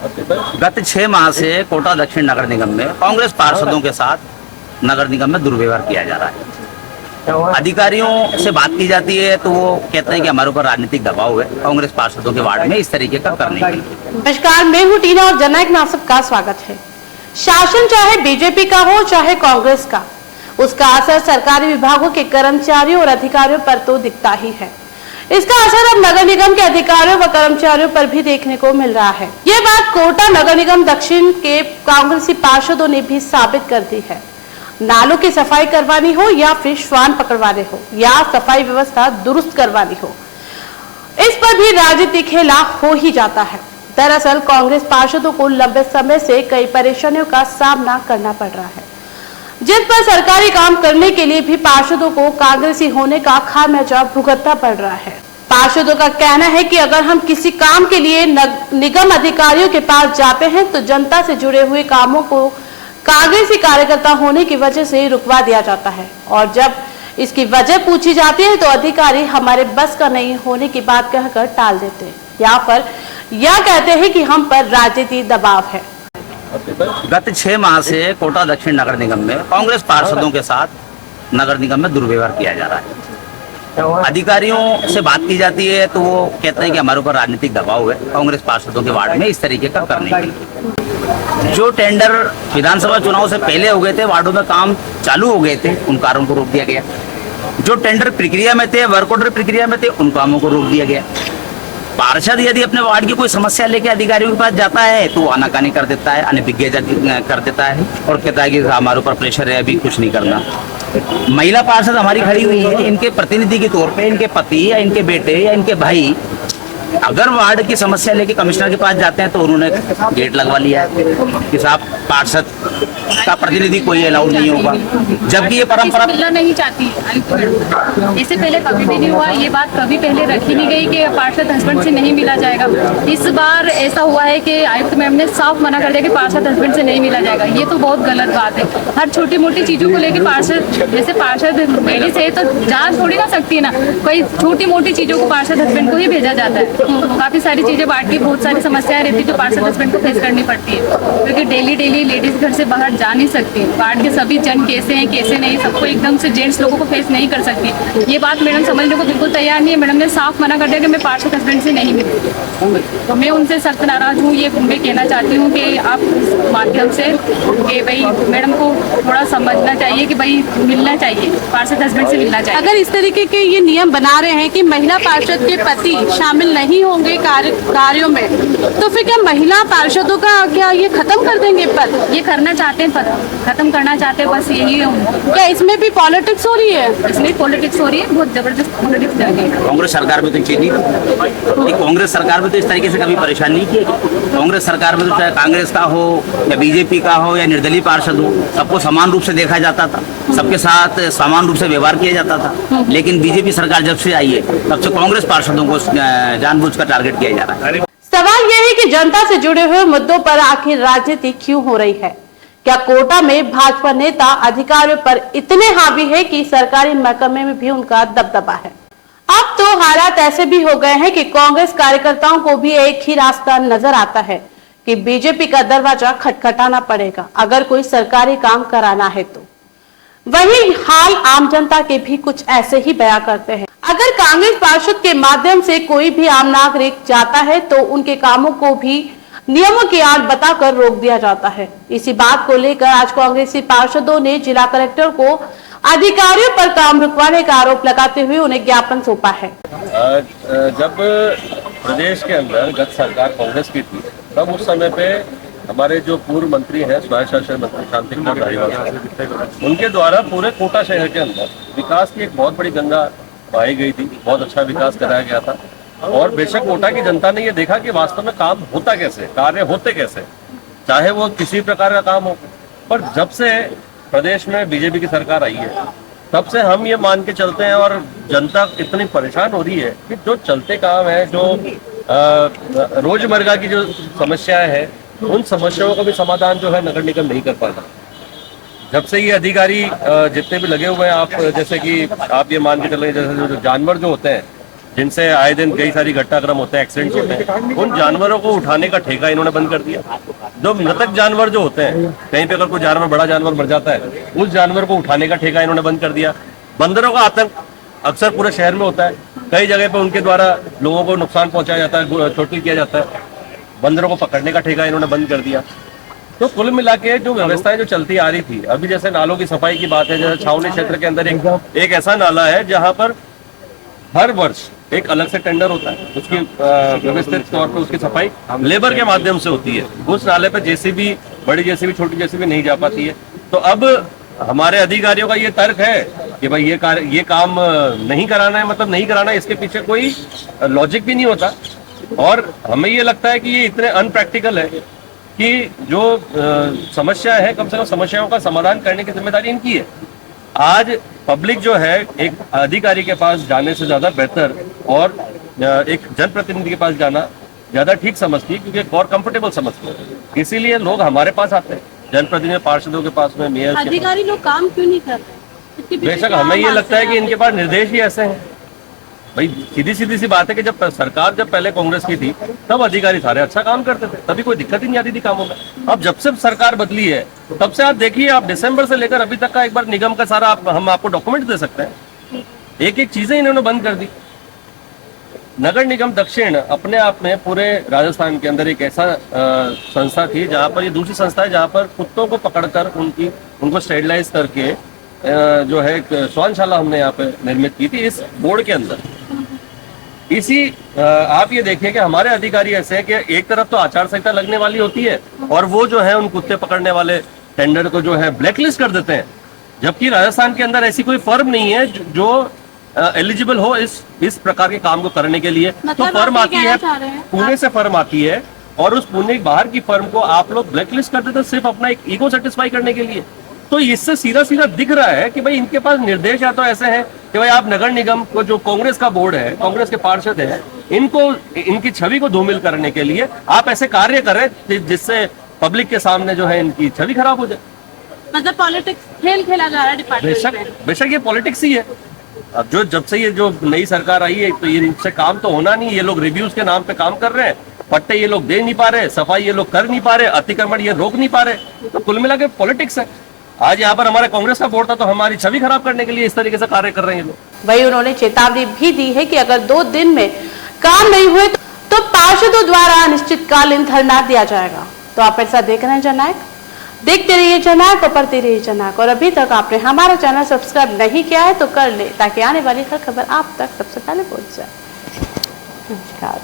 गत 6 माह से कोटा दक्षिण नगर निगम में कांग्रेस पार्षदों के साथ नगर निगम में दुर्व्यवहार किया जा रहा है। अधिकारियों से बात की जाती है तो वो कहते हैं कि हमारे ऊपर राजनीतिक दबाव है कांग्रेस पार्षदों के वार्ड में इस तरीके का करने के लिए। नमस्कार, मैं हूं टीना और जननायक में आप सबका स्वागत है। शासन चाहे बीजेपी का हो चाहे कांग्रेस का, उसका असर सरकारी विभागों के कर्मचारियों और अधिकारियों पर तो दिखता ही है। इसका असर अब नगर निगम के अधिकारियों व कर्मचारियों पर भी देखने को मिल रहा है। ये बात कोटा नगर निगम दक्षिण के कांग्रेसी पार्षदों ने भी साबित कर दी है। नालों की सफाई करवानी हो या फिर श्वान पकड़वाने हो या सफाई व्यवस्था दुरुस्त करवानी हो, इस पर भी राजनीतिक खेला हो ही जाता है। दरअसल कांग्रेस पार्षदों को लंबे समय से कई परेशानियों का सामना करना पड़ रहा है, जिस पर सरकारी काम करने के लिए भी पार्षदों को कांग्रेसी होने का खामियाजा भुगतना पड़ रहा है। पार्षदों का कहना है कि अगर हम किसी काम के लिए निगम अधिकारियों के पास जाते हैं तो जनता से जुड़े हुए कामों को कांग्रेसी कार्यकर्ता होने की वजह से रुकवा दिया जाता है, और जब इसकी वजह पूछी जाती है तो अधिकारी हमारे बस का नहीं होने की बात कहकर टाल देते हैं या फिर यह कहते हैं कि हम पर राजनीतिक दबाव है। गत 6 माह से कोटा दक्षिण नगर निगम में कांग्रेस पार्षदों के साथ नगर निगम में दुर्व्यवहार किया जा रहा है। अधिकारियों से बात की जाती है तो वो कहते हैं कि हमारे ऊपर राजनीतिक दबाव है कांग्रेस पार्षदों के वार्ड में इस तरीके का करने के लिए। जो टेंडर विधानसभा चुनाव से पहले हो गए थे, वार्डों में काम चालू हो गए थे, उन कार्यों को रोक दिया गया। जो टेंडर प्रक्रिया में थे, वर्क ऑर्डर प्रक्रिया में थे, उन कामों को रोक दिया गया। पार्षद यदि अपने वार्ड की कोई समस्या लेके अधिकारियों के पास जाता है तो वो आनाकानी कर देता है, अनभिज्ञता कर देता है और कहता है कि हमारे ऊपर प्रेशर है, अभी कुछ नहीं करना। महिला पार्षद हमारी खड़ी हुई है, इनके प्रतिनिधि के तौर पे इनके पति या इनके बेटे या इनके भाई अगर वार्ड की समस्या लेके कमिश्नर के पास जाते हैं तो उन्होंने गेट लगवा लिया है कि साहब पार्षद का प्रतिनिधि कोई अलाउड नहीं होगा, जबकि ये परंपरा मिलना नहीं चाहती आयुक्त मैडम। इससे पहले कभी भी नहीं हुआ, ये बात कभी पहले रखी नहीं गई कि पार्षद हस्बैंड से नहीं मिला जाएगा। इस बार ऐसा हुआ है कि आयुक्त मैम ने साफ मना कर दिया कि पार्षद हस्बैंड से नहीं मिला जाएगा। ये तो बहुत गलत बात है। हर छोटी मोटी चीजों को लेकर पार्षद, जैसे पार्षद लेडीज है तो जांच थोड़ी ना सकती है ना, कोई छोटी मोटी चीजों को पार्षद हस्बैंड को ही भेजा जाता है। काफी सारी चीजें वार्ड की बहुत सारी समस्याएं रहती है जो पार्षद हस्बैंड को फेस करनी पड़ती है, क्योंकि डेली लेडीज घर से बाहर जा नहीं सकती। वार्ड के सभी जन कैसे हैं कैसे नहीं, सबको एकदम से जेंट्स लोगों को फेस नहीं कर सकती। ये बात मैडम समझने को बिल्कुल तैयार नहीं है। मैडम ने साफ मना कर दिया कि मैं पार्षद हस्बैंड से नहीं मिलूंगी। तो मैं उनसे सख्त नाराज हूँ। ये मैं कहना चाहती हूँ कि आप इस माध्यम से कि भाई मैडम को थोड़ा समझना चाहिए कि भाई मिलना चाहिए, पार्षद हस्बैंड से मिलना चाहिए। अगर इस तरीके के ये नियम बना रहे हैं कि महिला पार्षद के पति शामिल नहीं होंगे कार्यों में, तो फिर क्या महिला पार्षदों का क्या ये खत्म कर देंगे पद? ये करना चाहते हैं, पद खत्म करना चाहते हैं, बस यही है। क्या इसमें भी पॉलिटिक्स हो रही है? इसमें पॉलिटिक्स हो रही है, बहुत जबरदस्त पॉलिटिक्स चल रही है। कांग्रेस सरकार में तो चीज नहीं थी। कांग्रेस सरकार में तो इस तरीके से कभी परेशान नहीं किया। कांग्रेस सरकार में तो चाहे कांग्रेस का हो या बीजेपी का हो या निर्दलीय पार्षद हो, सबको समान रूप से देखा जाता था, सबके साथ समान रूप से व्यवहार किया जाता था। लेकिन बीजेपी सरकार जब से आई है तब से कांग्रेस पार्षदों को जानबूझकर टारगेट किया जा रहा है। सवाल यह है कि जनता से जुड़े हुए मुद्दों पर आखिर राजनीति क्यों हो रही है? क्या कोटा में भाजपा नेता अधिकारियों पर इतने हावी है कि सरकारी महकमे में भी उनका दबदबा है? अब तो हालात ऐसे भी हो गए हैं कि कांग्रेस कार्यकर्ताओं को भी एक ही रास्ता नजर आता है कि बीजेपी का दरवाजा खटखटाना पड़ेगा अगर कोई सरकारी काम कराना है तो। वही हाल आम जनता के भी कुछ ऐसे ही बयां करते हैं। अगर कांग्रेस पार्षद के माध्यम से कोई भी आम नागरिक जाता है तो उनके कामों को भी नियमों की आड़ बताकर रोक दिया जाता है। इसी बात को लेकर आज कांग्रेसी पार्षदों ने जिला कलेक्टर को अधिकारियों पर काम रुकवाने का आरोप लगाते हुए उन्हें ज्ञापन सौंपा है। जब प्रदेश के अंदर गत सरकार कांग्रेस की थी तब उस समय पे हमारे जो पूर्व मंत्री हैं, स्वायत्त शासन मंत्री शांति कुमार धारीवाल, उनके द्वारा पूरे कोटा शहर के अंदर विकास की एक बहुत बड़ी गंगा बहाई गई थी। बहुत अच्छा विकास कराया गया था और बेशक कोटा की जनता ने ये देखा कि वास्तव में काम होता कैसे, कार्य होते कैसे, चाहे वो किसी प्रकार का काम हो। पर जब से प्रदेश में बीजेपी की सरकार आई है तब से हम ये मान के चलते हैं और जनता इतनी परेशान हो रही है कि जो चलते काम है, जो रोजमर्रा की जो समस्याएं हैं, उन समस्याओं का भी समाधान जो है नगर निगम नहीं कर पाता। जब से ये अधिकारी जितने भी लगे हुए हैं, आप जैसे कि आप ये मान के चलें, जैसे जो जानवर जो होते हैं जिनसे आए दिन कई सारी घटनाक्रम होते हैं, एक्सीडेंट्स होते हैं, उन जानवरों को उठाने का ठेका इन्होंने बंद कर दिया। जो मृतक जानवर जो होते हैं, कहीं पे अगर कोई जानवर, बड़ा जानवर मर जाता है, उस जानवर को उठाने का ठेका इन्होंने बंद कर दिया। बंदरों का आतंक अक्सर पूरे शहर में होता है, कई जगह पे उनके द्वारा लोगों को नुकसान पहुंचाया जाता है, चोटिल किया जाता है। बंदरों को पकड़ने का ठेका इन्होंने बंद कर दिया। तो कुल मिला के जो व्यवस्थाएं जो चलती आ रही थी, अभी जैसे नालों की सफाई की बात है, जैसे छावनी क्षेत्र के अंदर एक ऐसा नाला है जहां पर हर वर्ष एक अलग से टेंडर होता है, उसकी व्यवस्थित तौर पर उसकी सफाई लेबर के माध्यम से होती है। उस नाले पे जेसीबी, बड़ी जेसीबी, छोटी जेसीबी नहीं जा पाती है। तो अब हमारे अधिकारियों का ये तर्क है कि भाई ये काम नहीं कराना है, मतलब नहीं कराना है, इसके पीछे कोई लॉजिक भी नहीं होता। और हमें ये लगता है कि ये इतने अनप्रैक्टिकल है कि जो समस्या है, कम से कम समस्याओं का समाधान करने की जिम्मेदारी इनकी है। आज पब्लिक जो है एक अधिकारी के पास जाने से ज्यादा बेहतर और एक जनप्रतिनिधि के पास जाना ज्यादा ठीक समझती है, क्योंकि और कंफर्टेबल समझती है। इसीलिए लोग हमारे पास आते हैं, जनप्रतिनिधि पार्षदों के पास में, मेयर। अधिकारी लोग काम क्यों नहीं कर रहे? बेशक हमें ये लगता है कि इनके पास निर्देश ही ऐसे हैं। भाई सीधी सी बात है कि जब सरकार जब पहले कांग्रेस की थी, तब अधिकारी सारे अच्छा काम करते थे, तभी कोई दिक्कत ही नहीं आती थी कामों में। अब जब से सरकार बदली है, तब से आप देखिए, आप दिसंबर से लेकर अभी तक का एक बार निगम का सारा हम आपको डॉक्यूमेंट दे सकते हैं। एक एक चीजें इन्होंने बंद कर दी। नगर निगम दक्षिण अपने आप में पूरे राजस्थान के अंदर एक ऐसा संस्था थी जहां पर, ये दूसरी संस्था है जहां पर कुत्तों को पकड़कर उनको स्टेरिलाइज करके जो है एक श्वानशाला हमने यहाँ पे निर्मित की थी इस बोर्ड के अंदर। आप ये देखिए कि हमारे अधिकारी ऐसे हैं कि एक तरफ तो आचार संहिता लगने वाली होती है और वो जो है उन कुत्ते पकड़ने वाले टेंडर को जो है ब्लैकलिस्ट कर देते हैं, जबकि राजस्थान के अंदर ऐसी कोई फर्म नहीं है जो एलिजिबल हो इस प्रकार के काम को करने के लिए। तो फर्म आती है, पुणे से फर्म आती है, और उस पुणे बाहर की फर्म को आप लोग ब्लैकलिस्ट कर देते हैं सिर्फ अपना एक ईगो सेटिस्फाई करने के लिए। तो इससे सीधा सीधा दिख रहा है कि भाई इनके पास निर्देश या तो ऐसे हैं कि भाई आप नगर निगम को, जो कांग्रेस का बोर्ड है, कांग्रेस के पार्षद हैं, इनकी छवि को धूमिल करने के लिए आप ऐसे कार्य कर रहे हैं जिससे पब्लिक के सामने जो है इनकी छवि खराब हो जाए। मतलब पॉलिटिक्स खेल खेला जा रहा है डिपार्टमेंट में। बेशक ये पॉलिटिक्स ही है। अब जब से ये जो नई सरकार आई है, तो ये इनसे काम तो होना नहीं। ये लोग रिव्यूज के नाम पे काम कर रहे हैं, पट्टे ये लोग दे नहीं पा रहे, सफाई ये लोग कर नहीं पा रहे, अतिक्रमण ये रोक नहीं पा रहे। तो कुल मिला के पॉलिटिक्स है। आज यहाँ पर हमारे कांग्रेस का बोर्ड था, तो हमारी छवि खराब करने के लिए इस तरीके से कार्य कर रहे हैं लोग। वही उन्होंने चेतावनी भी दी है कि अगर 2 दिन में काम नहीं हुए तो पार्षदों द्वारा अनिश्चितकालीन धरना दिया जाएगा। तो आप ऐसा देख रहे हैं जननायक, देखते रहिए जननायक और पढ़ते रहिए जननायक। और अभी तक आपने हमारा चैनल सब्सक्राइब नहीं किया है तो कर ले, ताकि आने वाली हर खबर आप तक सबसे पहले पहुंच जाए। नमस्कार।